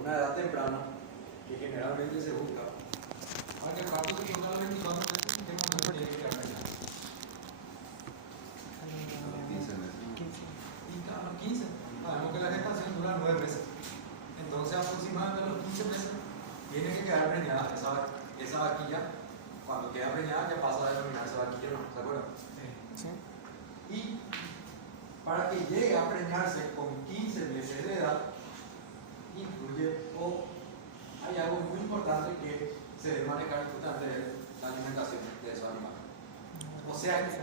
una edad temprana que generalmente se busca. Ahora que el parto se pone a los 24 meses, ¿en qué momento tiene que quedar preñado? A los 15 meses. Y a los 15. Sabemos que la gestación dura 9 meses. Entonces, aproximadamente a los 15 meses, tiene que quedar preñada esa vaquilla. Cuando queda preñada, ya pasa a denominarse vaquilla, ¿no? ¿Se acuerdan? Sí. Y para que llegue a preñarse con 15 meses de edad, incluye o hay algo muy importante que se debe manejar justamente la alimentación de esos animales. O sea que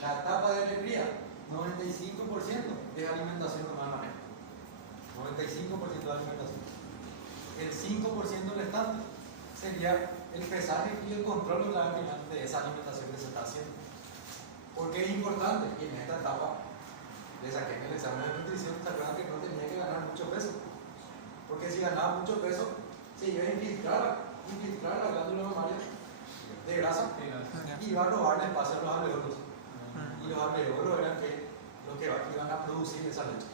la etapa de recría, 95% es alimentación normal manejo. 95% de alimentación. El 5% restante sería el pesaje y el control de esa alimentación que se está haciendo. Porque es importante que en esta etapa le saquen el examen de nutrición, se acuerdan que no tenía que ganar mucho peso. Porque si ganaba mucho peso, se iba a infiltrar la glándula mamaria de grasa y iba a robarle espacio a los alveolos. Y los alveolos eran los que iban a producir esa leche.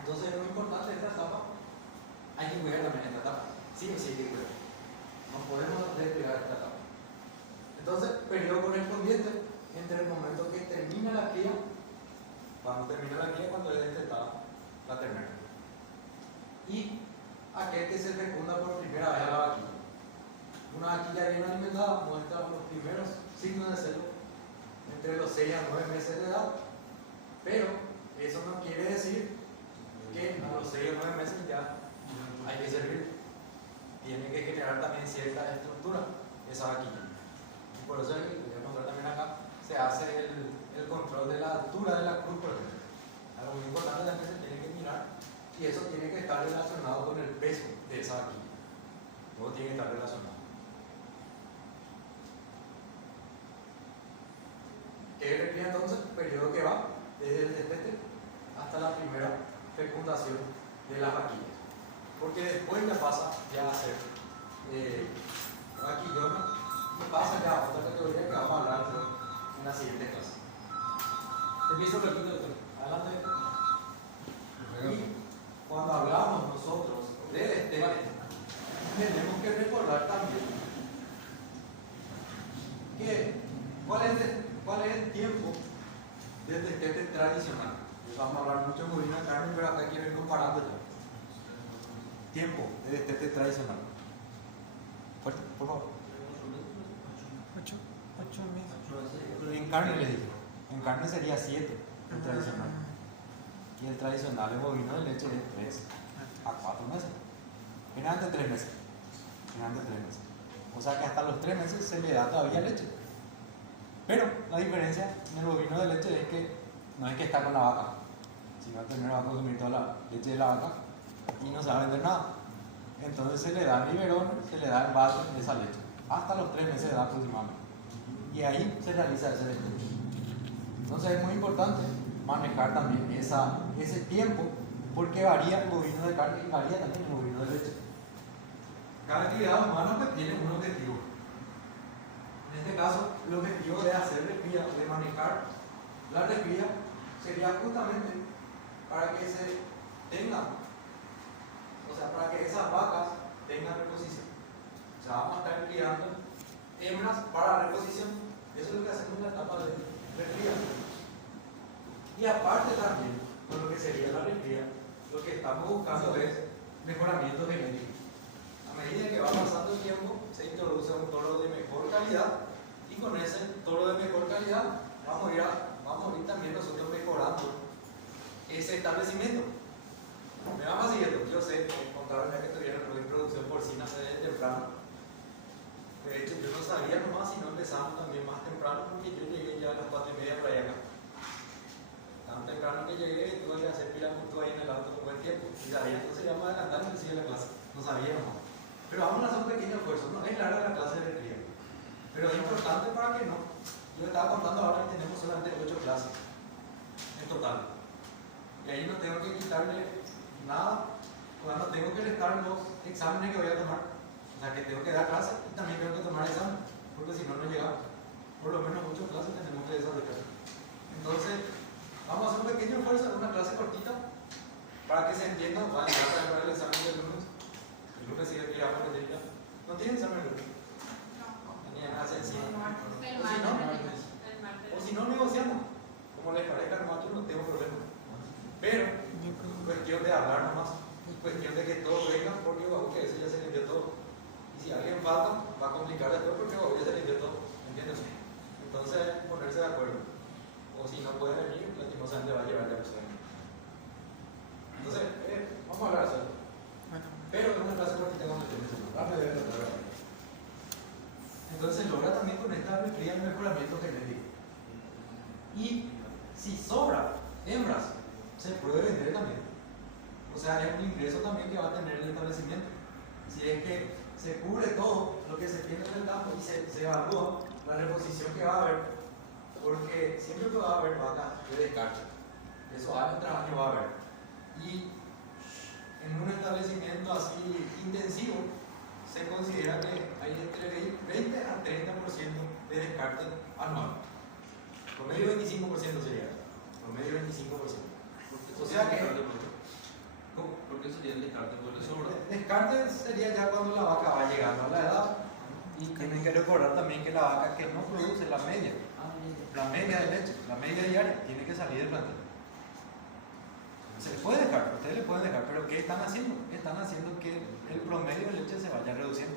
Entonces es muy importante esta etapa. Hay que cuidar también esta etapa. Sí o sí hay que cuidar. No podemos descuidar esta etapa. Entonces, periodo correspondiente entre el momento que termina la cría, cuando es destetada la ternera, y aquel que se fecunda por primera vez a la vaquilla. Una vaquilla bien alimentada muestra los primeros signos de celo entre los 6 a 9 meses de edad, pero eso no quiere decir que a los 6 o 9 meses ya hay que servir. Tiene que generar también cierta estructura esa vaquilla. Y por eso, voy a mostrar también acá, se hace el control de la altura de la cruz, por ejemplo. Algo muy importante también se tiene que mirar, y eso tiene que estar relacionado con el peso de esa vaquilla. Todo tiene que estar relacionado. ¿Qué recría entonces? Periodo que va desde el destete hasta la primera fecundación de las vaquillas. Porque después ya pasa ya a ser vaquillona y pasa ya a otra categoría que vamos a hablar en la siguiente clase. Empiezo repito, doctor. Adelante. Y cuando hablamos nosotros de destete, tenemos que recordar también que cuál es el tiempo del destete tradicional. Vamos a hablar mucho de bovino de carne, pero acá hay que ir comparando ya. Tiempo de destete tradicional. Fuerte, por favor. 8 meses. En carne les dije. En carne sería 7 el tradicional. Y el tradicional de bovino de leche es 3 a 4 meses. Generalmente 3 meses. O sea que hasta los 3 meses se le da todavía leche. Pero la diferencia en el bovino de leche es que no es que está con la vaca, sino que el ternero va a consumir toda la leche de la vaca y no se va a vender nada. Entonces se le da el biberón, se le da el vaso de esa leche, hasta los 3 meses de edad aproximadamente. Y ahí se realiza ese destete. Entonces es muy importante manejar también ese tiempo, porque varía el bovino de carne y varía también el bovino de leche. Cada actividad humana pues tiene un objetivo. En este caso, el objetivo de hacer recría, de manejar la recría, sería justamente para que se tengan, o sea, para que esas vacas tengan reposición. O sea, vamos a estar criando hembras para reposición. Eso es lo que hacemos en la etapa de recría. Y aparte también, con lo que sería la recría, lo que estamos buscando es mejoramiento genético. A medida que va pasando el tiempo, se introduce un toro de mejor calidad, y con ese toro de mejor calidad vamos a ir también nosotros mejorando ese establecimiento. Me van siguiendo. Yo sé, contaron ya que tuvieron una introducción porcina desde temprano. De hecho, yo no sabía nomás si no empezamos también más temprano, porque yo llegué ya a las 4:30 por allá acá. Tan temprano que llegué, tuve que hacer pila junto ahí en el auto con buen tiempo. Y sabía, entonces ya vamos a adelantar y sigue la clase. No sabía nomás. Pero vamos a hacer un pequeño esfuerzo. No es larga la clase de recría, pero es importante para que no. Yo estaba contando ahora que tenemos solamente 8 clases en total. Y ahí no tengo que quitarle nada, no tengo que restar los exámenes que voy a tomar. O sea que tengo que dar clases y también tengo que tomar examen, porque si no, no llegamos. Por lo menos 8 clases tenemos que desarrollar. Entonces, vamos a hacer un pequeño esfuerzo, una clase cortita, para que se entienda, para el examen del lunes. Nunca se quiere a poner ya. ¿No tienen examen de Tenían nada sencillo. O si no, negociamos. Como les parezca, nomás yo no tengo problema. Pero, cuestión de hablar nomás. Cuestión de que todos vengan, porque que eso ya se limpió todo. Y si alguien falta, va a complicar después porque ya se limpió todo. ¿Entiendes? Entonces, ponerse de acuerdo. O si no puede venir, lastimosamente va a llevar la persona. Entonces, vamos a hablar de eso. Pero es una clase porque tengo que tener eso. Entonces, logra también conectar el mejoramiento genético. Y si sobra hembras, se puede vender también. O sea, es un ingreso también que va a tener el establecimiento. Si es que se cubre todo lo que se tiene en el campo y se evalúa la reposición que va a haber, porque siempre va a haber vacas de descarte. Eso año tras año va a haber. Y en un establecimiento así intensivo, se considera que hay entre 20 a 30% de descarte anual. Promedio 25% sería. Promedio 25%. O sea que. ¿Por qué sería el descarte? Porque sobra. El descarte sería ya cuando la vaca va llegando a la edad. Y tienen que recordar también que la vaca que no produce la media de leche, la media diaria, tiene que salir del plantel. Se le puede dejar, ustedes le pueden dejar, pero ¿qué están haciendo? Están haciendo que el promedio de leche se vaya reduciendo.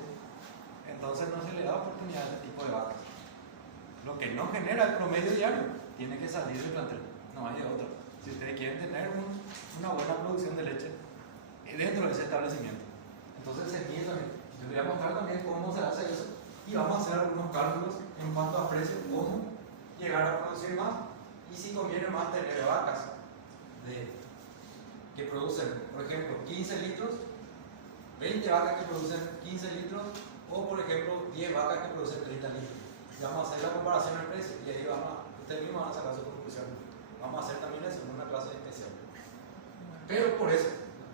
Entonces no se le da oportunidad a este tipo de vacas. Lo que no genera el promedio diario tiene que salir del plantel, no hay de otra. Si ustedes quieren tener una buena producción de leche dentro de ese establecimiento, entonces se mide también. Les voy a mostrar también cómo se hace eso y vamos a hacer algunos cálculos en cuanto a precio, cómo llegar a producir más y si conviene más tener vacas que producen, por ejemplo, 15 litros, 20 vacas que producen 15 litros o por ejemplo 10 vacas que producen 30 litros. Y vamos a hacer la comparación del precio y ahí ustedes mismos van a sacar su conclusión. Vamos a hacer también eso en una clase especial. Pero por eso,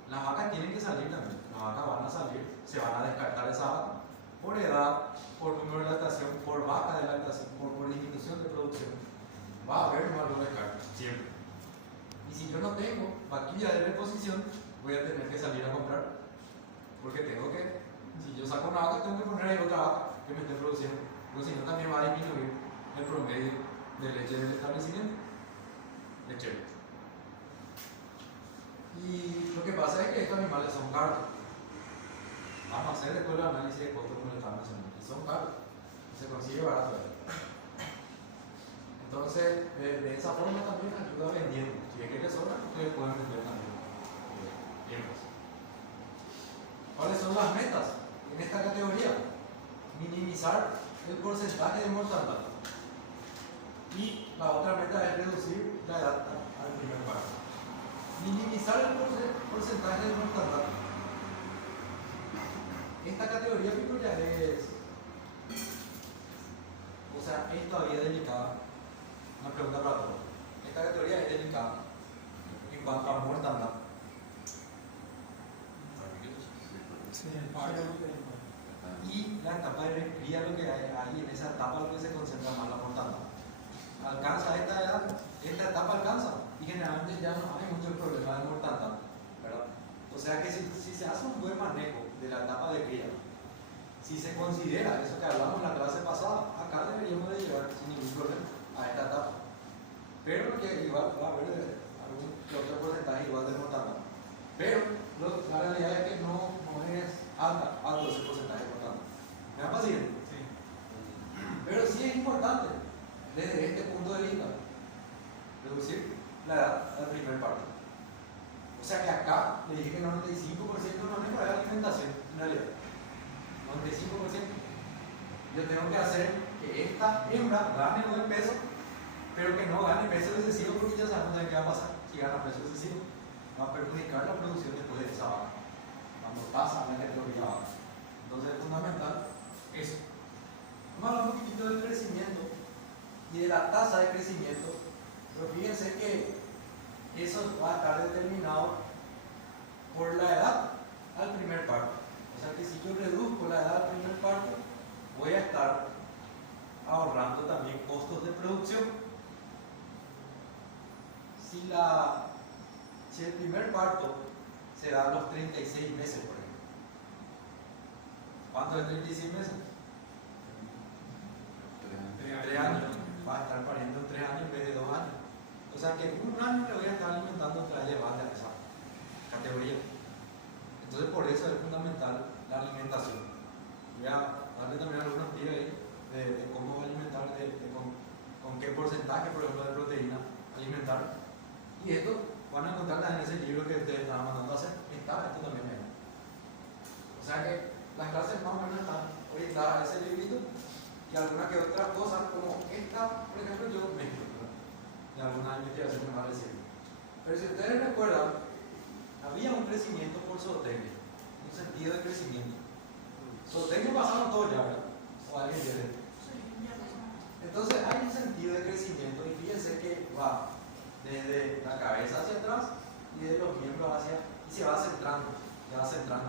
las vacas tienen que salir también. Las vacas van a salir, se van a descartar esa vaca por edad, por número de lactación, por vaca de lactación, por disminución de producción. Va a haber algún descarte, siempre. Y si yo no tengo vaquilla de reposición, voy a tener que salir a comprar. Porque si yo saco una vaca, tengo que poner ahí otra vaca que me esté produciendo. Porque si no, también va a disminuir el promedio de leche del establecimiento. Lechero. Y lo que pasa es que estos animales son caros. Vamos a hacer después el análisis de costo como le estamos haciendo. Y son caros. Se consigue barato. Entonces, de esa forma también ayuda vendiendo. Si es que les sobra, ustedes pueden vender también. ¿Cuáles son las metas en esta categoría? Minimizar el porcentaje de mortandad. Y la otra meta es reducir la edad al primer parto. Minimizar el porcentaje de mortandad. Esta categoría ya es, o sea, es todavía delicada. Una pregunta para todos. Esta categoría es delicada en cuanto a mortandad. Y la etapa de recría, lo que hay ahí en esa etapa, lo que se concentra más la mortandad. Alcanza esta etapa alcanza y generalmente ya no hay mucho problema de mortandad, ¿verdad? O sea que si se hace un buen manejo de la etapa de cría, si se considera eso que hablamos en la clase pasada, acá deberíamos de llevar sin ningún problema a esta etapa. Pero que igual va a haber algún otro porcentaje igual de mortandad. Pero la realidad es que no es alto ese porcentaje de mortandad. ¿Me va paciente? Sí. Pero sí es importante, desde este punto de vista, reducir la edad al primer parto. O sea que acá le dije que el 95% no es para alimentación, en realidad. 95%. Yo tengo que hacer que esta hembra gane buen peso, pero que no gane peso excesivo porque ya sabemos de qué va a pasar. Si gana peso excesivo, va a perjudicar la producción después de esa vaca, cuando pasa a la categoría vaca. Entonces es fundamental eso. Vamos a hablar un poquito del crecimiento y de la tasa de crecimiento, pero fíjense que eso va a estar determinado por la edad al primer parto. O sea que si yo reduzco la edad al primer parto, voy a estar ahorrando también costos de producción. Si el primer parto se da a los 36 meses, por ejemplo, ¿Cuánto es 36 meses? 3 años. Va a estar pariendo en 3 años en vez de 2 años. O sea que en un año le voy a estar alimentando otra vez de base a esa categoría. Entonces por eso es fundamental la alimentación. Voy a darle también algunos tips ahí de cómo alimentar, con qué porcentaje, por ejemplo, de proteína alimentar. Y esto van a encontrar en ese libro que ustedes estaban mandando a hacer. Esto también es. O sea que las clases más o menos están orientadas a ese librito y algunas que otras cosas, como esta, por ejemplo, yo mezclo, de alguna investigación me va a decir. Pero si ustedes recuerdan, había un crecimiento por zootecnia, un sentido de crecimiento. Zootecnia pasaron todo ya, ¿verdad? ¿O alguien quiere? Entonces hay un sentido de crecimiento y fíjense que va desde la cabeza hacia atrás y de los miembros hacia, y se va centrando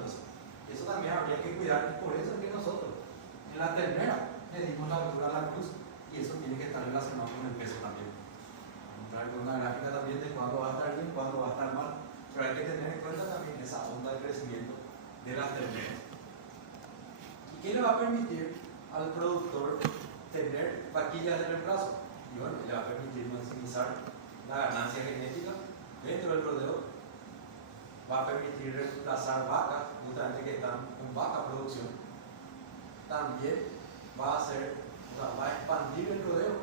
eso. Eso también habría que cuidar, y por eso es que nosotros en la ternera medimos la altura a la cruz y eso tiene que estar relacionado con el peso también. Vamos a traer una gráfica también de cuándo va a estar bien, cuándo va a estar mal, pero hay que tener en cuenta también esa onda de crecimiento de las terneras. ¿Y qué le va a permitir al productor tener vaquillas de reemplazo? Y bueno, le va a permitir maximizar la ganancia genética dentro del rodeo, va a permitir reemplazar vacas justamente que están con baja producción, también va a expandir el rodeo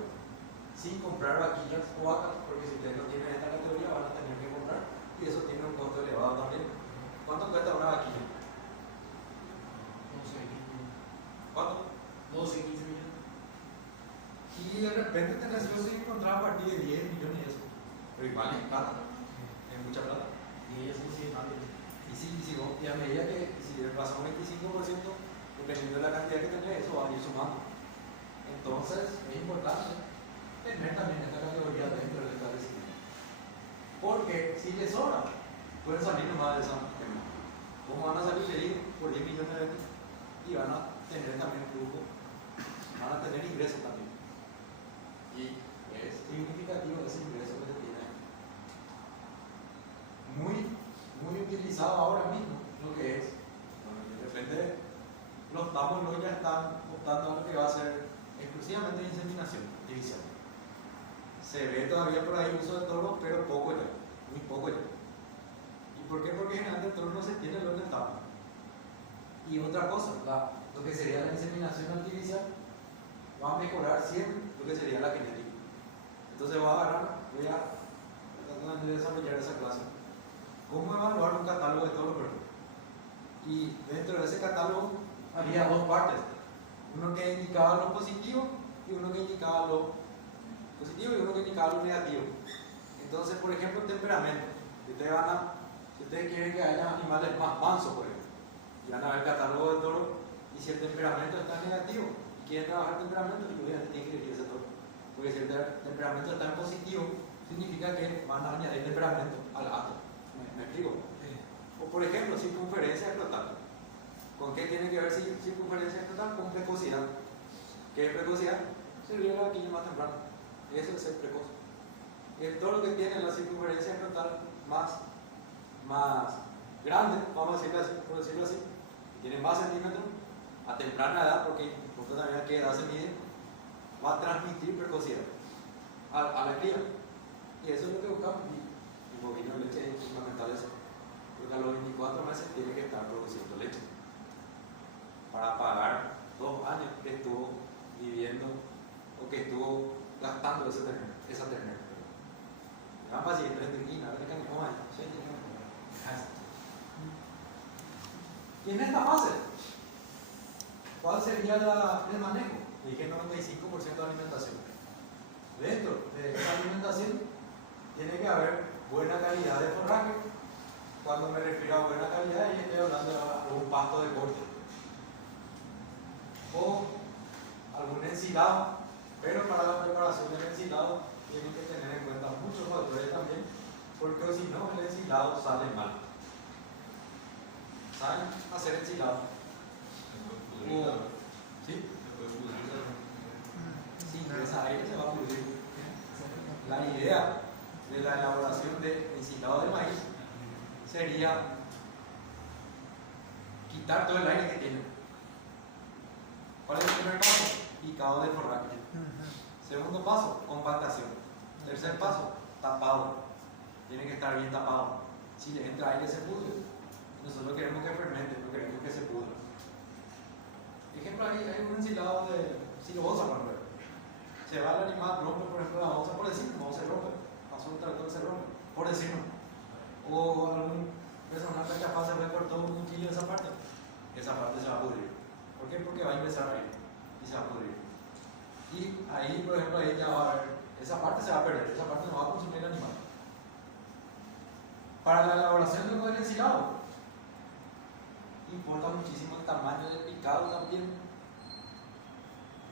sin comprar vaquillas o vacas, porque si ustedes no tienen esta categoría van a tener que comprar y eso tiene un costo elevado también. ¿Cuánto cuesta una vaquilla? 12, 15 millones. ¿Cuánto? 12, 15 millones. Y de repente te recibo sin encontrar a partir de 10 millones y eso. Pero igual es plata, es mucha plata. Y ellos sí, Y a medida que si le pasa un 25%, dependiendo de la cantidad que tenés, eso va a ir sumando. Entonces es importante tener también esta categoría dentro del establecimiento. Porque si les sobra, pueden salir nomás de esa tema. ¿Cómo van a salir de por 10 millones de veces? Y van a tener también flujo, van a tener ingresos también. Y es significativo ese ingreso que se tiene. Muy utilizado ahora mismo, lo que es. Bueno, de repente los tábulos ya están optando a lo que va a ser exclusivamente inseminación, división. Se ve todavía por ahí uso de toro, pero poco ya, muy poco ya. ¿Y por qué? Porque generalmente el toro no se tiene lo en el tábulo. Y otra cosa, lo que sería la inseminación artificial va a mejorar siempre lo que sería la genética. Entonces voy a tratar de desarrollar esa clase. ¿Cómo evaluar un catálogo de toros? Y dentro de ese catálogo había dos partes. Uno que indicaba lo positivo y uno que indicaba lo positivo y uno que indicaba lo negativo. Entonces, por ejemplo, el temperamento. Si ustedes quieren que haya animales más mansos, por ejemplo, y van a ver el catálogo de toros, y si el temperamento está negativo y quieren trabajar el temperamento, obviamente tienen que elegir ese toro. Porque si el temperamento está en positivo, significa que van a añadir temperamento al gato. ¿Me explico? Sí. O por ejemplo, circunferencia escrotal. ¿Con qué tiene que ver circunferencia escrotal? Con precocidad. ¿Qué es precocidad? Sería la vaquilla más temprana. Eso es ser precoz. Todo lo que tiene la circunferencia escrotal más grande, vamos a decirlo así, por decirlo así, tiene más centímetros a temprana edad, porque también a qué edad se mide, va a transmitir precocidad a la cría. Y eso es lo que buscamos. Y bovino de leche es fundamental eso. Porque a los 24 meses tiene que estar produciendo leche. Para pagar 2 años que estuvo viviendo o que estuvo gastando esa ternera. Vamos a seguir, a ver qué me coman. Y en esta fase, ¿cuál sería el manejo? Dije 95% de alimentación. Dentro de esa alimentación tiene que haber buena calidad de forraje. Cuando me refiero a buena calidad, y estoy hablando de un pasto de corte o algún ensilado, pero para la preparación del ensilado tienen que tener en cuenta muchos factores también, porque si no el ensilado sale mal. ¿Saben hacer ensilado? ¿Sí? Sí, esa aire se va a pudrir. La idea de la elaboración de ensilado de maíz sería quitar todo el aire que tiene ¿Cuál es el primer paso? Picado de forraje. Segundo paso, compactación. Tercer paso, tapado. Tiene que estar bien tapado. Si le entra aire se pudre. Nosotros queremos que fermente, no queremos que se pudra. Ejemplo, hay un ensilado de silobosa, por ejemplo. Se va el animal, rompe por ejemplo la onza, por decirlo, no se rompe. Pasó un tractor, se rompe, por decirlo. O algún personal que capaz se ve por todo un cuchillo de esa parte se va a pudrir. ¿Por qué? Porque va a ingresar aire y se va a pudrir. Y ahí, por ejemplo, ahí ya va a haber, esa parte se va a perder, esa parte no va a consumir el animal. Para la elaboración del ensilado, importa muchísimo el tamaño del picado también.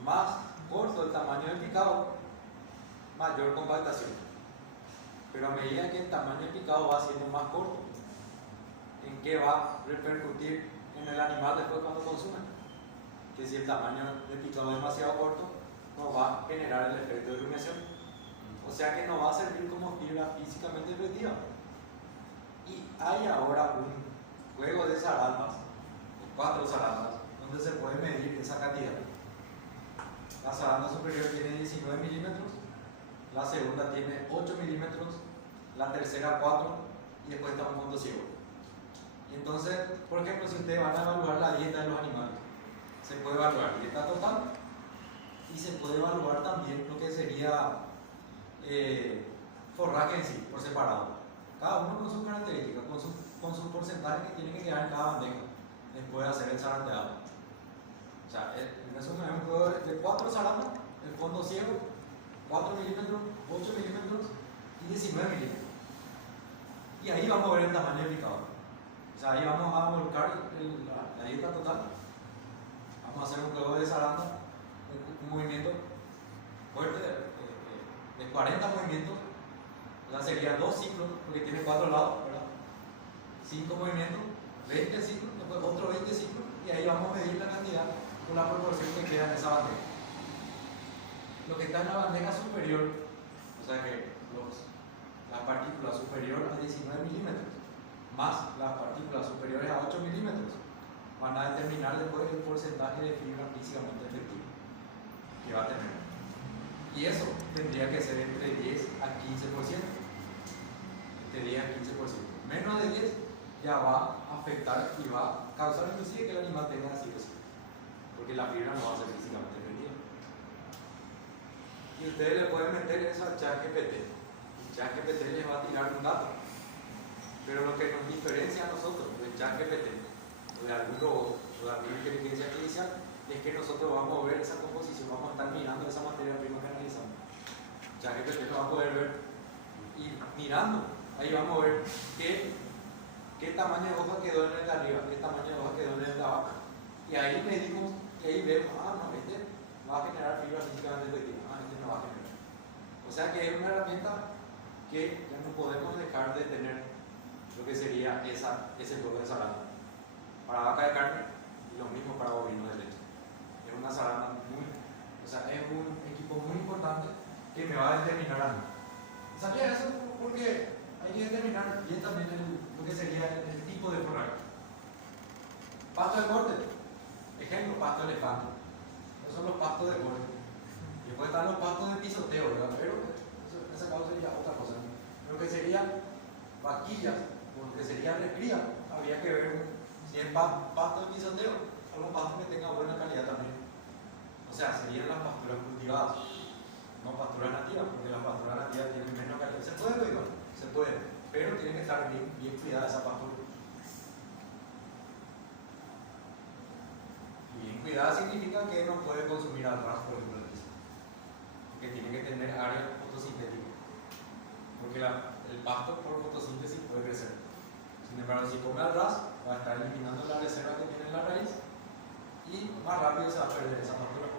Más corto el tamaño del picado, mayor compactación. Pero a medida que el tamaño del picado va siendo más corto, ¿en qué va a repercutir en el animal después cuando consume? Que si el tamaño del picado es demasiado corto, no va a generar el efecto de rumiación. O sea que no va a servir como fibra físicamente efectiva. Y hay ahora un juego de zarandas, 4 zarandas, donde se puede medir esa cantidad. La zaranda superior tiene 19 milímetros, la segunda tiene 8 milímetros, la tercera 4 y después está un punto ciego. Y entonces, por ejemplo, si ustedes van a evaluar la dieta de los animales, se puede evaluar dieta total y se puede evaluar también lo que sería forraje en sí, por separado. Cada uno con sus características, con su porcentaje que tiene que quedar en cada bandeja después de hacer el zarandeado. O sea, en resumen, es un juego de 4 zarandas, el fondo ciego, 4 milímetros, 8 milímetros y 19 milímetros. Y ahí vamos a ver el tamaño del picado. O sea, ahí vamos a volcar la dieta total. Vamos a hacer un juego de zaranda, un movimiento fuerte de 40 movimientos. O sea, serían 2 ciclos, porque tiene 4 lados, ¿verdad? 5 movimientos, 20 ciclos, después otro 20 ciclos, y ahí vamos a medir la cantidad con la proporción que queda en esa bandeja. Lo que está en la bandeja superior, o sea que las partículas superiores a 19 milímetros, más las partículas superiores a 8 milímetros, van a determinar después el porcentaje de fibra físicamente efectiva que va a tener. Y eso tendría que ser entre 10 a 15%. Entre 10 a 15%. Menos de 10 ya va a afectar y va a causar inclusive que el animal tenga así o sí. Porque la fibra no va a ser físicamente efectiva. Y ustedes le pueden meter eso al ChatGPT. El ChatGPT les va a tirar un dato. Pero lo que nos diferencia a nosotros del ChatGPT o de algún robot o de alguna inteligencia artificial es que nosotros vamos a ver esa composición, vamos a estar mirando esa materia prima que analizamos. ChatGPT lo va a poder ver y mirando, ahí vamos a ver qué tamaño de hoja quedó en el de arriba, qué tamaño de hoja quedó en el de abajo. Y ahí medimos, y ahí vemos, no, este va a generar fibra físicamente efectiva, este no va a generar. O sea que es una herramienta que ya no podemos dejar de tener lo que sería ese juego de zaranda. Para vaca de carne y lo mismo para bovino de leche. Es una zaranda es un equipo muy importante que me va a determinar a mí. ¿Sabía eso? Porque hay que determinar bien también lo que sería el tipo de forraje. Pasto de corte, ejemplo, pasto de elefante. Esos son los pastos de corte. Y después están los pastos de pisoteo, ¿verdad? Pero en ese caso sería otra cosa. Lo que serían vaquillas, lo que sería recría, habría que ver si es pasto de pisoteo, algún pasto que tenga buena calidad también. O sea, serían las pasturas cultivadas, no pasturas nativas, porque las pasturas nativas tienen menos calidad. Se puede, igual, se puede, pero tiene que estar bien cuidada esa pastura. Bien cuidada significa que no puede consumir al ras, por ejemplo, que tiene que tener área fotosintética, porque el pasto por fotosíntesis puede crecer. Sin embargo, si come al ras, va a estar eliminando la reserva que tiene en la raíz y más rápido se va a perder esa pastura.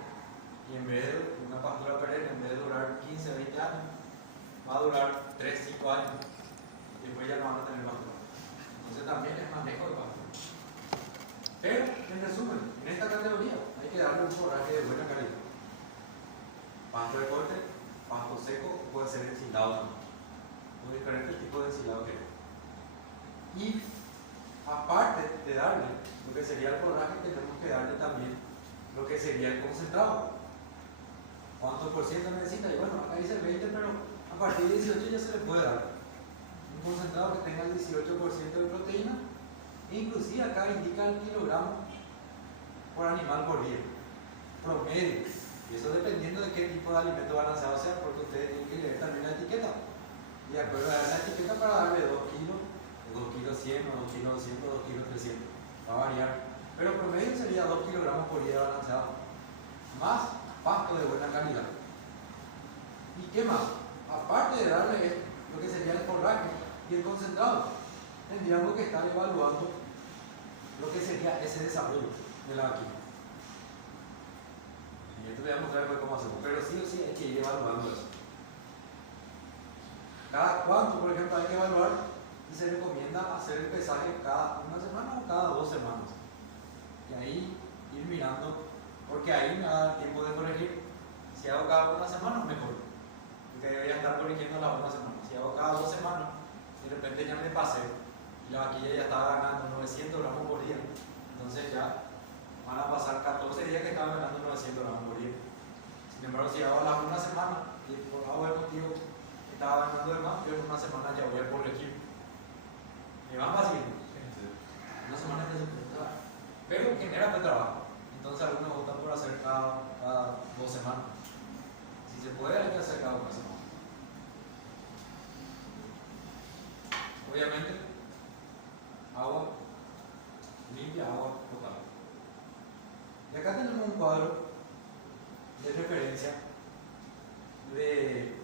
Y en vez de una pastura perenne, en vez de durar 15 20 años, va a durar 3 5 años. Y después ya no van a tener pastura. Entonces también es manejo de pastura. Pero, en resumen, en esta categoría hay que darle un forraje de buena calidad. Pasto de corte, pasto seco, puede ser ensilado también. Los diferentes tipos de ensilado que hay. Y aparte de darle lo que sería el forraje, tenemos que darle también lo que sería el concentrado. ¿Cuánto por ciento necesita? Y bueno, acá dice 20, pero a partir de 18 ya se le puede dar un concentrado que tenga el 18% de proteína. Inclusive acá indica el kilogramo por animal por día, promedio. Y eso dependiendo de qué tipo de alimento balanceado sea, porque ustedes tienen que leer también la etiqueta. Y de acuerdo a esa etiqueta para darle 2 kilos, 2 kilos 100, 2 kilos 200, 2 kilos 300. Va a variar. Pero promedio sería 2 kilogramos por día balanceado. Más pasto de buena calidad. ¿Y qué más? Aparte de darle lo que sería el forraje y el concentrado, tendríamos que estar evaluando lo que sería ese desarrollo de la vaquilla. Y esto le voy a mostrar después cómo hacemos, pero sí o sí hay que ir evaluando eso. Cada cuánto, por ejemplo, hay que evaluar y se recomienda hacer el pesaje cada una semana o cada 2 semanas. Y ahí ir mirando, porque ahí me da tiempo de corregir. Si hago cada una semana, mejor. Porque debería estar corrigiendo la una semana. Si hago cada 2 semanas, de repente ya me pasé y la vaquilla ya estaba ganando 900 gramos por día. Entonces ya van a pasar 14 días que estaba ganando 900 gramos por día. Sin embargo, si hago la una semana y por algún motivo estaba ganando de más, yo en una semana ya voy a corregir. Me va fácil. Una semana es de trabajo. Pero genera más trabajo. Entonces algunos optan por hacer cada 2 semanas. Si se puede, hay que hacer cada una semana. Obviamente, agua limpia, agua potable. Y acá tenemos un cuadro de referencia de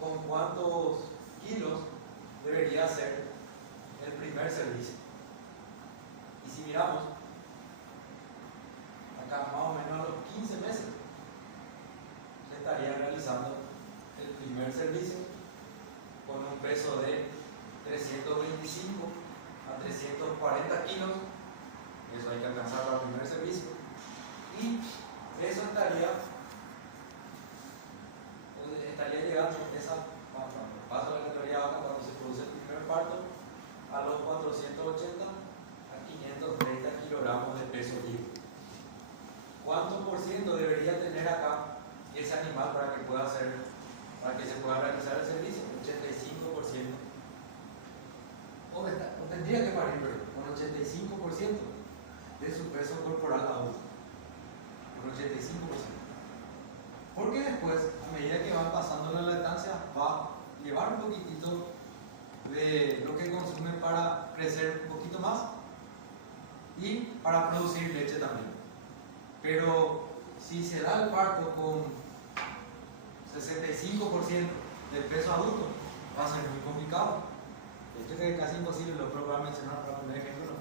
con cuántos kilos debería ser el primer servicio. Y si miramos, acá más o menos a los 15 meses se estaría realizando el primer servicio con un peso de 325 a 340 kilos. Eso hay que alcanzar para el primer servicio. Y eso estaría llegando esa paso de la categoría baja cuando se produce el primer parto a los 480 a 530 kilogramos de peso libre. ¿Cuánto por ciento debería tener acá ese animal para que se pueda realizar el servicio? 85%. O tendría que parir, con 85% de su peso corporal adulto. Con 85%. Porque después, a medida que van pasando la lactancia, va a llevar un poquitito de lo que consumen para crecer un poquito más y para producir leche también. Pero si se da el parto con 65% del peso adulto, va a ser muy complicado. Esto es casi imposible, lo puedo mencionar para poner ejemplo, ¿no?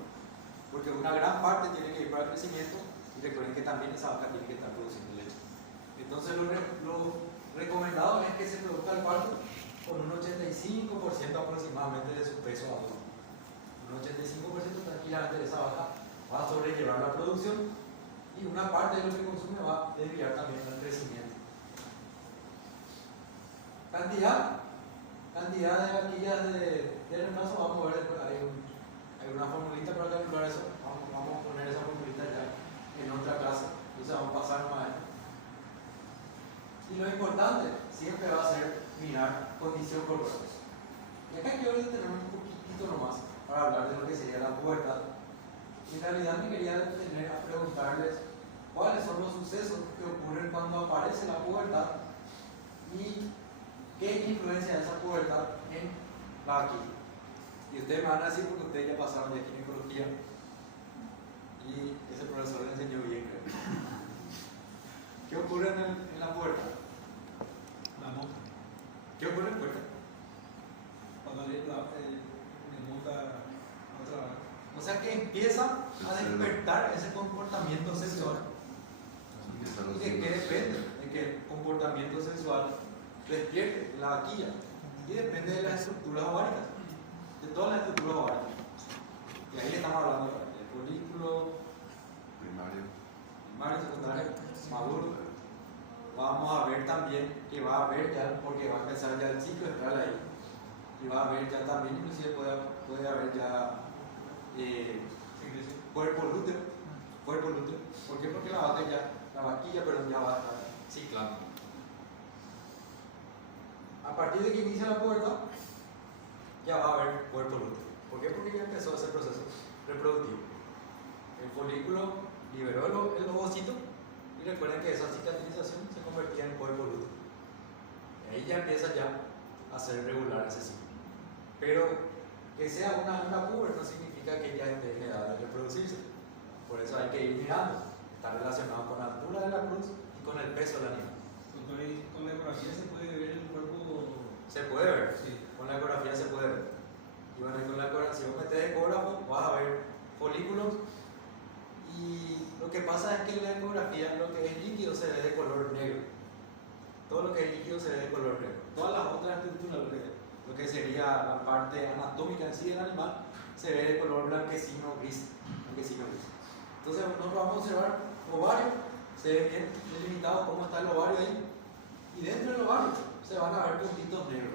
Porque una gran parte tiene que ir para el crecimiento y recuerden que también esa vaca tiene que estar produciendo leche. Entonces lo recomendado es que se produzca el parto con un 85% aproximadamente de su peso adulto. Un 85% tranquilamente de esa vaca va a sobrellevar la producción y una parte de lo que consume va a desviar también al crecimiento. Cantidad de vaquillas de reemplazo vamos a ver después. Hay una formulita para calcular eso. Vamos a poner esa formulita ya en otra clase. Entonces vamos a pasar más a esto. Y lo importante siempre va a ser mirar condición corporal. Y acá quiero detener un poquitito nomás para hablar de lo que sería la pubertad. En realidad me quería detener a preguntarles cuáles son los sucesos que ocurren cuando aparece la pubertad y qué influencia esa pubertad en la vaquilla. Y ustedes me van a decir porque ustedes ya pasaron de ginecología y ese profesor le enseñó bien, creo. ¿Qué ocurre en la pubertad? ¿Qué ocurre en pubertad? Cuando le monta otra. O sea que empieza a despertar ese comportamiento sexual. ¿Y de qué depende? De que el comportamiento sexual despierte la vaquilla. Y depende de las estructuras ováricas. De todas las estructuras ováricas. Y ahí estamos hablando del folículo primario, secundario, maduro. Vamos a ver también que va a haber ya, porque va a empezar ya el ciclo estral ahí. Y va a haber ya también, inclusive puede haber ya cuerpo lúteo. ¿Por qué? Porque la vaquilla, pero ya va a estar ciclando. A partir de que inicia la pubertad, ya va a haber cuerpo lúteo. ¿Por qué? Porque ya empezó ese proceso reproductivo. El folículo liberó el ovocito y recuerden que esa cicatrización se convertía en cuerpo lúteo. Y ahí ya empieza ya a ser regular ese ciclo. Pero que sea una hembra puber no significa que ya esté en edad de reproducirse. Por eso hay que ir mirando. Está relacionado con la altura de la cruz y con el peso del animal. Doctor, ¿y con la ecografía se puede ver el cuerpo? Se puede ver, Sí. con la ecografía se puede ver. Y bueno, y con la ecografía, si vos metes ecógrafo, vas a ver folículos. Y lo que pasa es que en la ecografía lo que es líquido se ve de color negro. Todo lo que es líquido se ve de color negro. Todas las otras estructuras, lo que sería la parte anatómica en sí del animal, se ve de color blanquecino gris. Entonces nosotros vamos a observar ovario, se ve bien delimitado cómo está el ovario ahí. Y dentro del ovario se van a ver puntitos negros.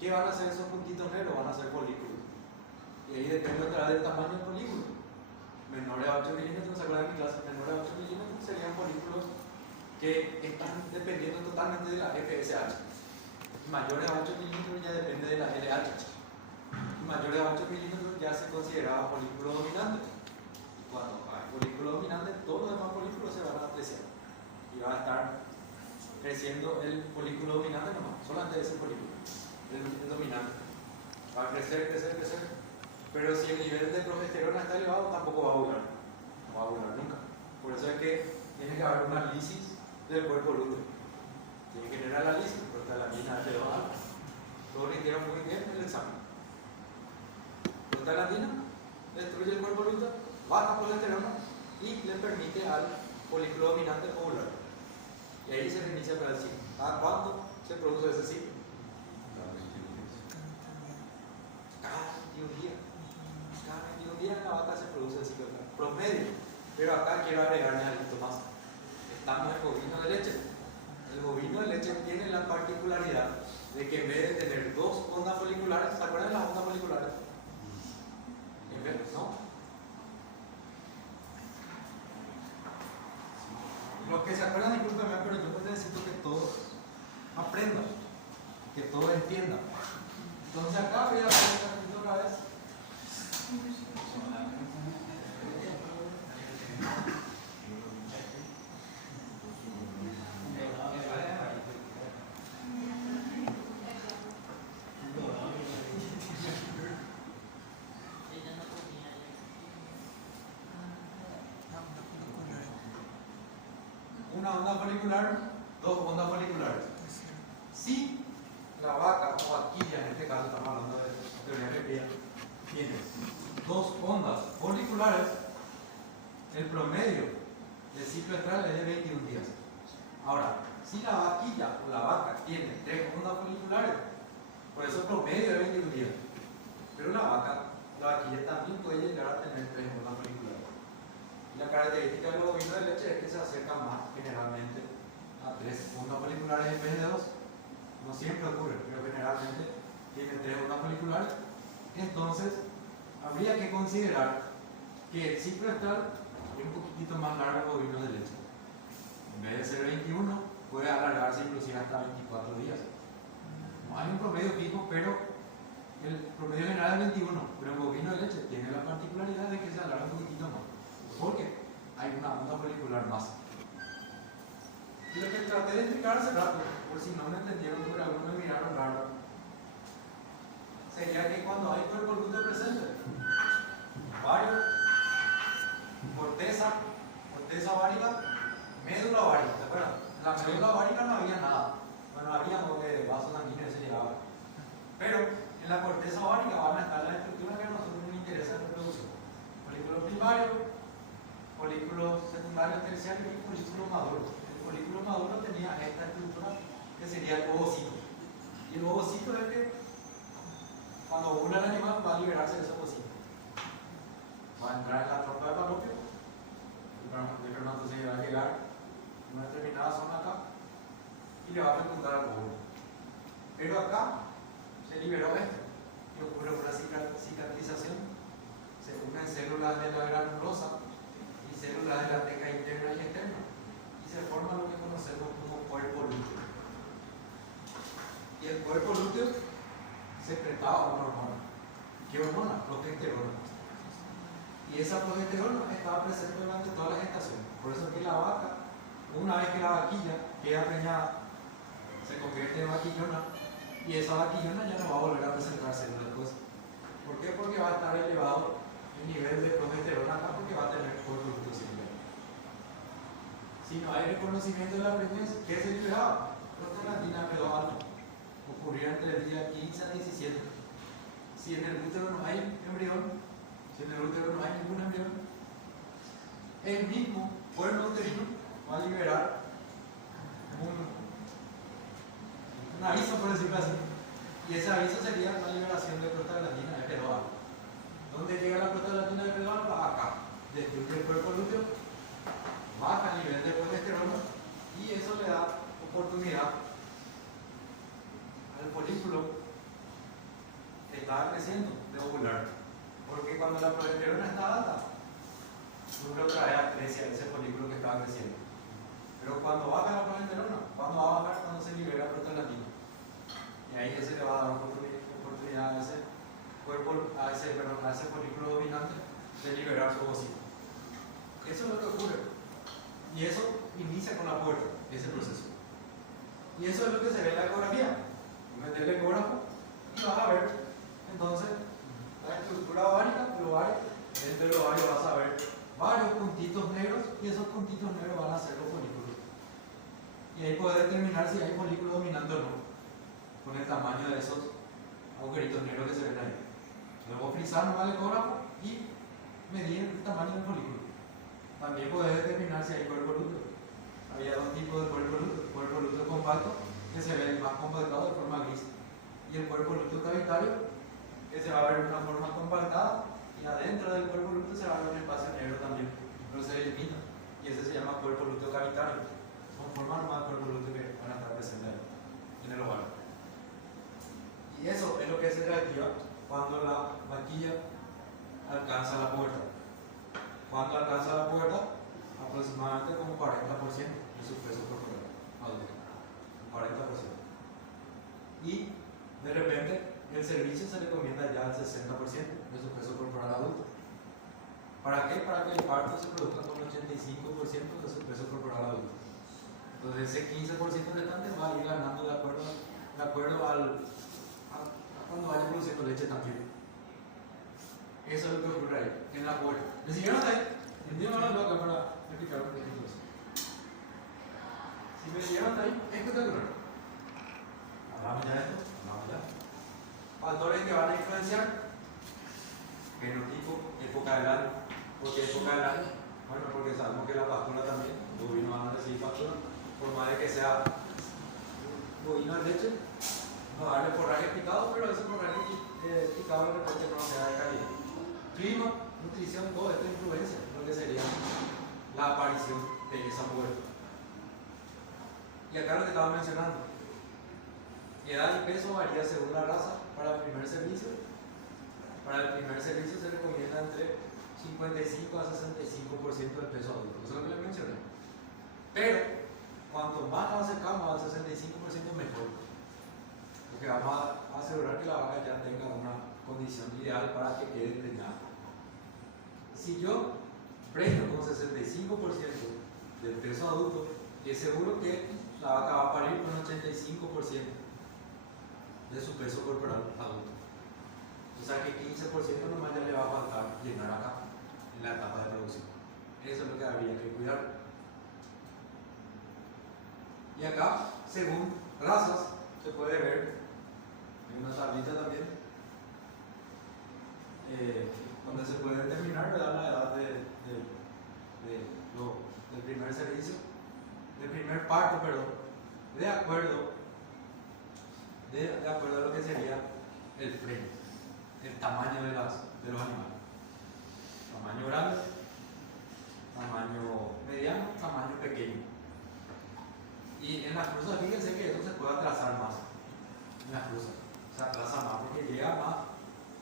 ¿Qué van a ser esos puntitos negros? Van a ser folículos. Y ahí depende otra vez del tamaño del folículo. Menores a 8 milímetros, ¿se acuerdan de mi clase? Menores a 8 milímetros serían folículos que están dependiendo totalmente de la FSH. Y mayores a 8 milímetros ya depende de la LH. Y mayores a 8 milímetros ya se consideraba folículo dominante. Y cuando hay folículo dominante, todos los demás folículos se van a apreciar. Y va a estar creciendo el folículo dominante nomás, solamente ese folículo, el dominante. Va a crecer. Pero si el nivel de progesterona está elevado, tampoco va a ovular. No va a ovular nunca. Por eso es que tiene que haber una lisis del cuerpo lúteo. Tiene que generar la lisis, prostaglandina H2 alfa. Todos lo hicieron muy bien en el examen. Prostaglandina destruye el cuerpo lúteo, baja progesterona y le permite al folículo dominante ovular. Y ahí se reinicia para el ciclo. ¿Cada cuánto se produce ese ciclo? Cada 21 días. Cada 21 días en la vaca se produce el ciclo promedio. Pero acá quiero agregarle algo más. Estamos en bovino de leche. El bovino de leche tiene la particularidad de que en vez de tener dos ondas foliculares, ¿se acuerdan de las ondas foliculares? En vez, ¿no? Los que se acuerdan, discúlpenme, pero yo necesito que todos aprendan, que todos entiendan. Entonces acá voy a hacer otra vez. Una onda folicular, dos ondas foliculares. Si la vaca o vaquilla, en este caso estamos hablando de teoría reptiliana, tiene dos ondas foliculares, el promedio del ciclo estral es de 21 días. Ahora, si la vaquilla o la vaca tiene tres ondas foliculares, por eso el promedio es 21 días. Pero la vaquilla también puede llegar a tener tres ondas foliculares. La característica de los bovinos de leche es que se acercan más generalmente a tres ondas foliculares en vez de dos. No siempre ocurre, pero generalmente tienen tres ondas foliculares. Entonces, habría que considerar que el ciclo estral es un poquitito más largo el bovino de leche. En vez de ser 21, puede alargarse inclusive hasta 24 días. No hay un promedio fijo, pero el promedio general es 21, pero el bovino de leche tiene la particularidad de que se alarga un poquitito más. Porque hay una onda folicular más. Y lo que traté de explicar hace rato, por si no me entendieron, por algunos me miraron raro, sería que cuando hay cuerpo lúteo presente, ovario, corteza ovárica, médula ovárica, ¿te acuerdas? En la médula ovárica no había nada, bueno, había vasos sanguíneos se llevaban. Pero en la corteza ovárica van a estar las estructuras que a nosotros nos interesa en reproducción: folículo primario, folículos secundarios, terciarios y folículos maduros. El folículo maduro tenía esta estructura que sería el ovocito. Y el ovocito es que cuando ovula el animal va a liberarse de ese ovocito. Va a entrar en la trompa de falopio, el espermatozoide va a llegar a una determinada zona acá y le va a fecundar al óvulo. Pero acá se liberó esto y ocurre una cicatrización. Se unen células de la granulosa y células de la teca interna y externa. cuerpo lúteo secretaba una hormona. ¿Qué hormona? Progesterona. Y esa progesterona estaba presente durante toda la gestación. Por eso que la vaca, una vez que la vaquilla queda preñada, se convierte en vaquillona, y esa vaquillona ya no va a volver a presentar células después. ¿Por qué? Porque va a estar elevado el nivel de progesterona acá, porque va a tener cuerpo lúteo similar. Si no hay reconocimiento de la preñez, ¿qué se liberaba? Prostaglandina P2 alta. Ocurría entre el día 15 a 17. Si en el útero no hay embrión, si en el útero no hay ningún embrión, el mismo cuerpo uterino va a liberar un aviso, por decirlo así. Y ese aviso sería la liberación de prostaglandina P2 alta. ¿Dónde llega la prostaglandina P2 alta? Acá. Destruye el cuerpo lúteo, baja el nivel de progesterona y eso le da oportunidad al folículo que estaba creciendo de ovular. Porque cuando la progesterona está alta, nunca otra vez crece ese folículo que estaba creciendo. Pero cuando baja la progesterona, ¿cuándo va a bajar? Cuando se libera prostaglandina. Y ahí se le va a dar oportunidad a ese cuerpo, a ese folículo dominante de liberar su ovocito. Eso es lo que ocurre. Y eso inicia con la puerta, ese proceso. Y eso es lo que se ve en la ecografía. Meterle el ecógrafo y vas a ver entonces la estructura ovárica, el ovario. Dentro del ovario vas a ver varios puntitos negros y esos puntitos negros van a ser los folículos. Y ahí puedes determinar si hay folículo dominante o no, con el tamaño de esos agujeritos negros que se ven ahí. Luego frizar nomás el ecógrafo y medir el tamaño del folículo. También puedes determinar si hay cuerpo lúteo. Había dos tipos de cuerpo lúteo compacto, que se ve más compactado de forma gris, y el cuerpo lúteo cavitario, que se va a ver de una forma compactada, y adentro del cuerpo lúteo se va a ver un espacio negro también, pero se elimina, y ese se llama cuerpo lúteo cavitario. Son formas nomás de cuerpo lúteo que van a estar presentes ahí, en el ovario. Y eso es lo que se reactiva cuando la vaquilla alcanza la puerta. Cuando alcanza la puerta, aproximadamente como 40% de su peso corporal adulto. 40%. Y de repente el servicio se recomienda ya al 60% de su peso corporal adulto. ¿Para qué? Para que el parto se produzca con el 85% de su peso corporal adulto. Entonces ese 15% restante va a ir ganando de acuerdo a cuando vaya produciendo leche también. Eso es lo que ocurre ahí, en la puerta. ¿Me siguieron ahí? Entiendo la loca para explicar un poquito eso. Si me siguieron ahí, espectacular. Hablamos ya de esto, hablamos ya. Factores que van a influenciar: genotipo, época del año. ¿Por qué época del año? Bueno, porque sabemos que la pastura también, los bovinos van a recibir pastura, por más de que sea bovino de leche, no darle forraje picado, pero ese forraje picado de repente no sea de calidad. Clima, nutrición, todo esto influencia en lo que sería la aparición de esa puerta. Y acá lo que estaba mencionando, edad y peso varía según la raza. Para el primer servicio se recomienda entre 55 a 65% del peso adulto. Eso es lo que les mencioné. Pero cuanto más nos acercamos al 65% mejor, porque vamos a asegurar que la vaca ya tenga una condición ideal para que quede preñada. Si yo preño con 65% del peso adulto, es seguro que la vaca va a parir con 85% de su peso corporal adulto. O sea que 15% nomás ya le va a faltar llenar acá, en la etapa de producción. Eso es lo que habría que cuidar. Y acá, según razas, se puede ver en una tablita también, donde se puede determinar, ¿verdad?, la edad del primer servicio, del primer parto, perdón, de acuerdo a lo que sería el freno, el tamaño de los animales. Tamaño grande, tamaño mediano, tamaño pequeño. Y en las cruzas, fíjense que esto se puede atrasar más. En las cruzas se atrasa más porque llega más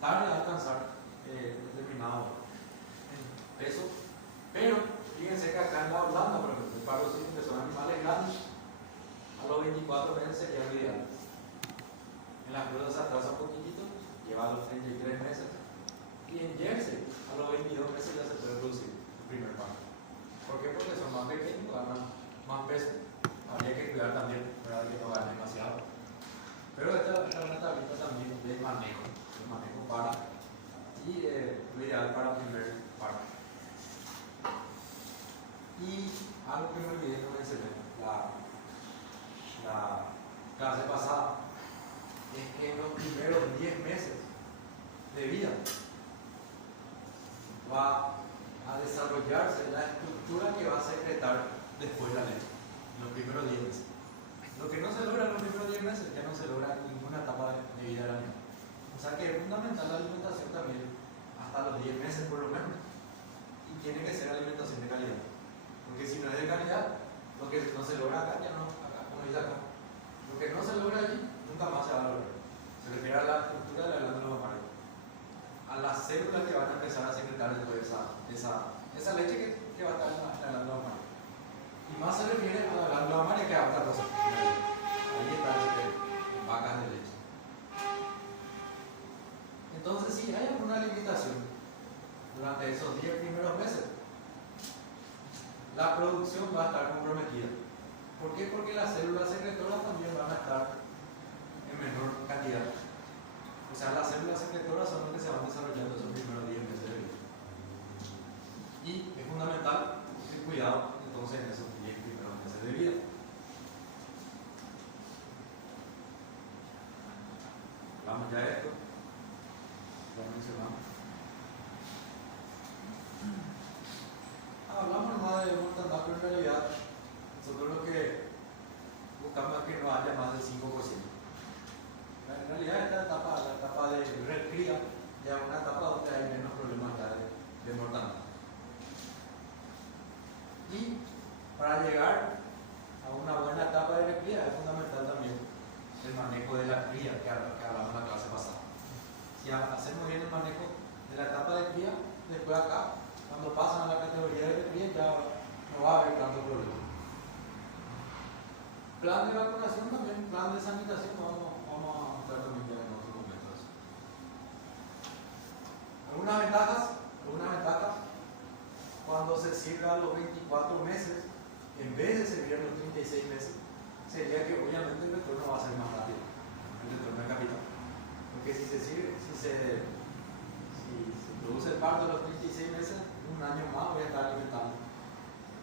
tarde a alcanzar determinado peso. Pero fíjense que acá en la Holanda, por ejemplo, para los que son animales grandes, a los 24 meses sería lo ideal. la prueba se atrasa un poquitito, lleva a los 33 meses. Y en Jersey, a los 22 meses ya se puede producir el primer parto. ¿Por qué? Porque son más pequeños, ganan más peso. Habría que cuidar también, ¿verdad? Que no ganen demasiado. Pero esta es una tablita también de manejo para y lo ideal para el primer parto. Y algo que me olvidé no mencioné la clase pasada es que en los primeros 10 meses de vida va a desarrollarse la estructura que va a secretar después la leche, en los primeros 10 meses. Lo que no se logra en los primeros 10 meses ya no se logra en ninguna etapa de vida del animal. O sea que es fundamental la alimentación también hasta los 10 meses por lo menos. Y tiene que ser alimentación de calidad. Porque si no es de calidad, lo que no se logra acá, ya no, acá, como dice acá. Lo que no se logra allí, nunca más se va a lograr. Se refiere a la estructura de la glándula mamaria. A las células que van a empezar a secretar después esa leche que va a estar en la glándula mamaria. Y más se refiere a la glándula mamaria que a otra cosa. Ahí está el secreto, en vacas de leche. Entonces, si hay alguna limitación durante esos 10 primeros meses, la producción va a estar comprometida. ¿Por qué? Porque las células secretoras también van a estar en menor cantidad. O sea, las células secretoras son las que se van desarrollando esos primeros 10 meses de vida. Y es fundamental el cuidado entonces en esos 10 primeros meses de vida. Vamos ya a esto. Ya mencionamos. Hablamos más de mortandad, pero en realidad nosotros lo que buscamos es que no haya más del 5%. En realidad esta etapa, la etapa de recría, ya es una etapa donde hay menos problemas ya de mortandad. Y para llegar a una buena etapa de recría es fundamental también el manejo de la cría que hablamos en la clase pasada. Si hacemos bien el manejo de la etapa de cría, después acá, cuando pasan a la categoría de cría, ya no va a haber tanto problema. Plan de vacunación también, plan de sanitación, vamos a estar también ya en otros momentos. Algunas ventajas, cuando se sirve a los 24 meses, en vez de servir a los 36 meses, sería que obviamente el retorno va a ser más rápido, el retorno de capital. Porque si se produce el parto a los 36 meses, un año más voy a estar alimentando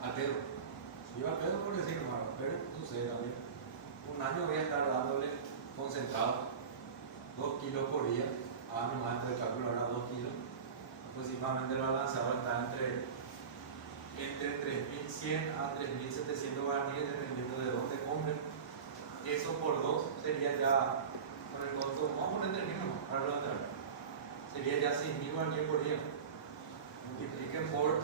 al pedo. Digo al pedo por decir nomás, pero sucede también. Un año voy a estar dándole concentrado 2 kilos por día, año más entre el cálculo ahora 2 kilos. Aproximadamente el balanceador está entre 3.100 a 3.700 guaraníes dependiendo de dónde compren. Eso por 2 sería ya, con el costo, vamos a poner 3.000 nomás, para redondear. Sería ya 6.000 guaraníes por día. Multipliquen por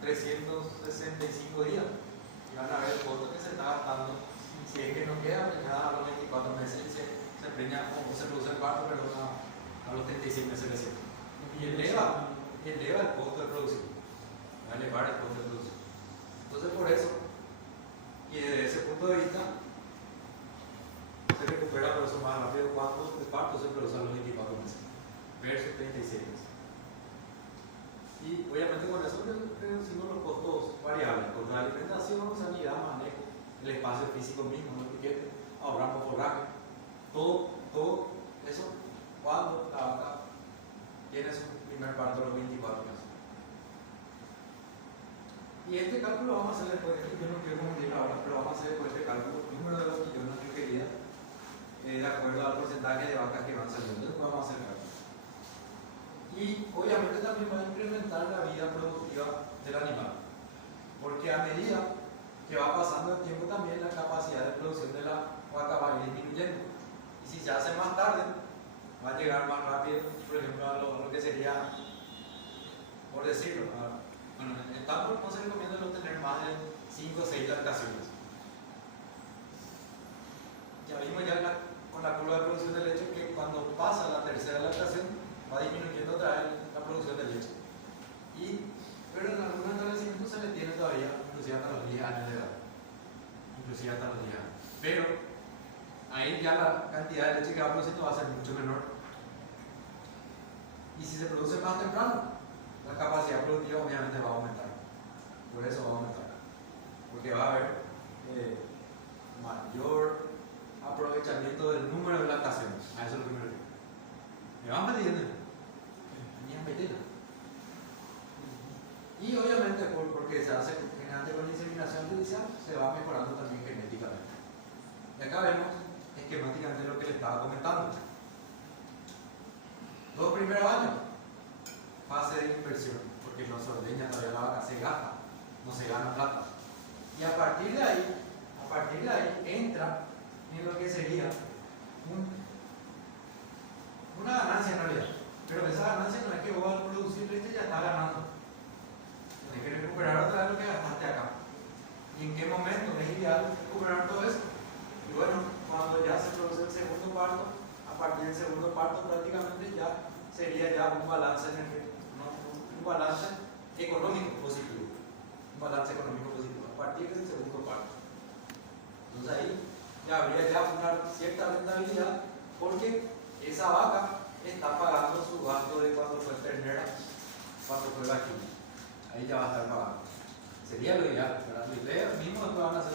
365 días y van a ver el costo que se está gastando. Si es que no queda preñada a los 24 meses, se preña o se produce el parto, pero a los 36 meses recién. Y eleva el costo de producción. Va a elevar el costo de producción. Entonces, por eso, y desde ese punto de vista, se recupera por eso más rápido cuando el parto se produce a los 24 meses versus 36 meses. Y obviamente con eso reducimos los costos variables, costo de alimentación, sanidad, manejo, el espacio físico mismo, no piquete, ahorramos forraje, todo eso cuando la vaca tiene su primer parto a los 24 meses. Y este cálculo vamos a hacer después, yo no quiero confundir ahora, pero vamos a hacer después este cálculo, número de los millones de querida, de acuerdo al porcentaje de vacas que van saliendo, después vamos a hacer el cálculo. Y obviamente también va a incrementar la vida productiva del animal, porque a medida que va pasando el tiempo también la capacidad de producción de la vaca va a ir disminuyendo. Y si se hace más tarde, va a llegar más rápido, por ejemplo, a lo que sería, por decirlo, bueno, en el campo no se recomienda no tener más de 5 o 6 lactaciones. Ya vimos ya con la curva de producción de leche que cuando pasa la tercera lactación, va disminuyendo otra vez la producción de leche. Pero en algunos establecimientos se le tiene todavía, inclusive hasta los 10 años de edad. Inclusive hasta los 10 años. Pero ahí ya la cantidad de leche que va a producir va a ser mucho menor. Y si se produce más temprano, la capacidad productiva obviamente va a aumentar. Por eso va a aumentar. Porque va a haber mayor aprovechamiento del número de lactaciones. A eso es lo que me refiero. ¿Me van metiendo? Y obviamente porque se hace generalmente con inseminación artificial, se va mejorando también genéticamente. Y acá vemos esquemáticamente lo que les estaba comentando. Los primeros años, fase de inversión, porque no se ordeña todavía la vaca, se gasta, no se gana plata. Y a partir de ahí entra en lo que sería una ganancia en realidad. Pero esa ganancia no es que vos al producir leche ya estás ganando. Tienes que recuperar otra vez lo que gastaste acá. ¿Y en qué momento es ideal recuperar todo eso? Y bueno, cuando ya se produce el segundo parto, a partir del segundo parto prácticamente ya sería ya un balance un balance económico positivo. Un balance económico positivo a partir del segundo parto. Entonces ahí ya habría ya una cierta rentabilidad porque esa vaca está pagando su gasto de cuando fue ternera, cuando fue vaquilla. Ahí ya va a estar pagando. Sería lo ideal, ¿verdad? Ustedes mismos después van a hacer,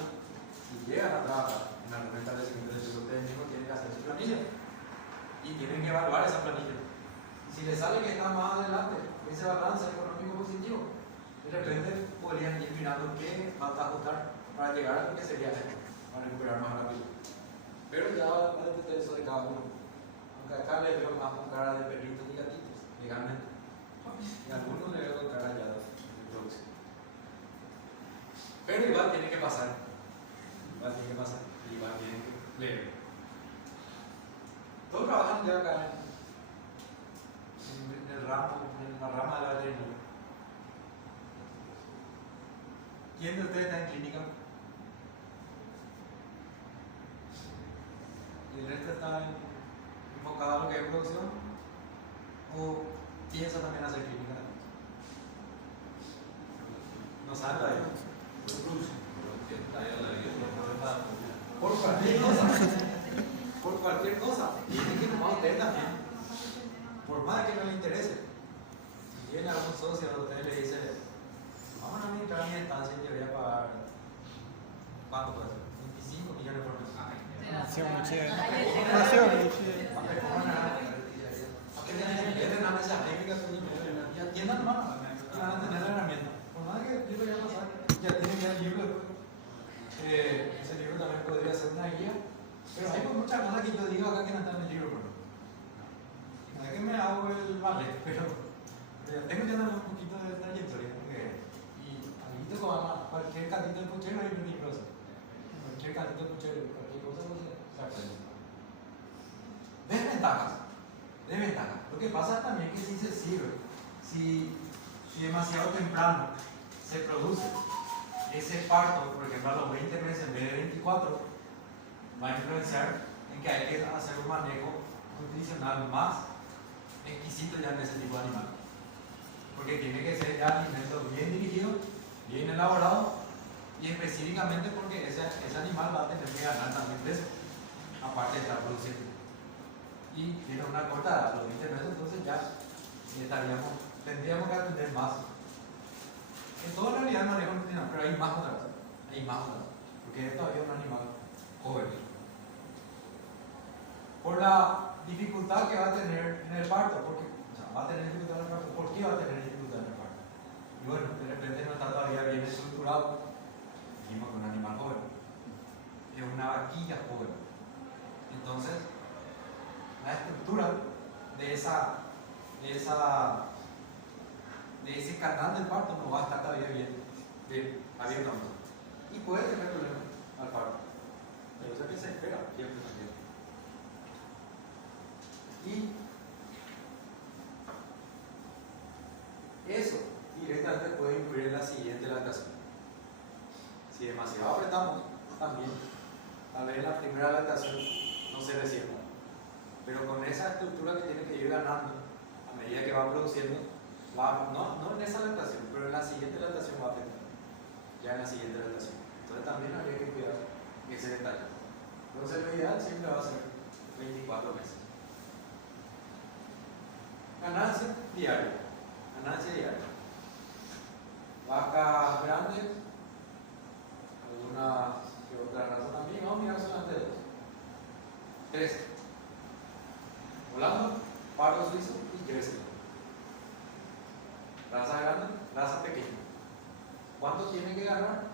si llegan a trabajar en la renta de seguimiento, ustedes mismos tienen que hacer su planilla y tienen que evaluar esa planilla. Y si les sale que están más adelante, ese balance económico positivo, de repente podrían ir mirando qué falta ajustar para llegar a lo que sería esto, para recuperar más rápido. Pero ya va a depender eso de cada uno. Aunque acá les veo más con cara de perritos y gatitos, legalmente. Y a algunos les veo con cara ya de producción. Pero igual tiene que pasar. Igual tiene que leer. Todos trabajan ya acá en el ramo, en la rama de la veterinaria. ¿Quién de ustedes está en clínica? ¿Y el resto está enfocado a lo que es producción? ¿O piensa también hacer clínica? No sabe todavía. Por cualquier cosa. Por cualquier cosa. Tiene que tomar usted también. Por más que no le interese. Si viene algún socio a usted le dice, vamos a administrar mi estancia y te voy a pagar. ¿Cuánto puede ser? 25 millones por mes. Y atiendan nomás. Y van a tener la herramienta. Por más que yo le voy a pasar, ya tienen ya el libro después. Ese libro también podría ser una guía. Pero hay muchas cosas que yo digo acá que no están en el libro. No es que me hago el vale, pero tengo ya un poquito de trayectoria. Y ahorita con cualquier cantito de puchero hay un libro. Cualquier cantito de puchero, cualquier cosa se aprende. Desventajas. Lo que pasa también es que si se sirve, si demasiado temprano se produce ese parto, por ejemplo a los 20 meses en vez de 24, va a influenciar en que hay que hacer un manejo nutricional más exquisito ya en ese tipo de animal. Porque tiene que ser ya alimento bien dirigido, bien elaborado y específicamente porque ese animal va a tener que ganar también peso, aparte de estar produciendo. Y tiene una corta edad, a los 20 meses, entonces ya tendríamos que atender más. En toda realidad el manejo nutricional, pero hay más otra, porque es todavía un animal joven. Por la dificultad que va a tener en el parto, porque va a tener dificultad en el parto. ¿Por qué va a tener dificultad en el parto? Y bueno, de repente no está todavía bien estructurado, mismo que un animal joven, es una vaquilla joven. Entonces, la estructura de ese canal del parto no va a estar todavía bien abierto. Y puede tener problemas al parto. Pero eso es que se espera siempre también. Y eso directamente puede influir en la siguiente lactación. Si demasiado apretamos, también, tal vez la primera lactación no se resienta. Pero con esa estructura que tiene que ir ganando a medida que va produciendo, no en esa lactación, pero en la siguiente lactación va a afectar. Ya en la siguiente lactación. Entonces también habría que cuidar ese detalle. Entonces lo ideal siempre va a ser 24 meses. Ganancia diaria. Ganancia diaria. Vacas grandes, alguna que otra raza también. Vamos a mirar solamente dos. 3. Holanda, pardo suizo y Jersey. Raza grande, raza pequeña. ¿Cuánto tiene que ganar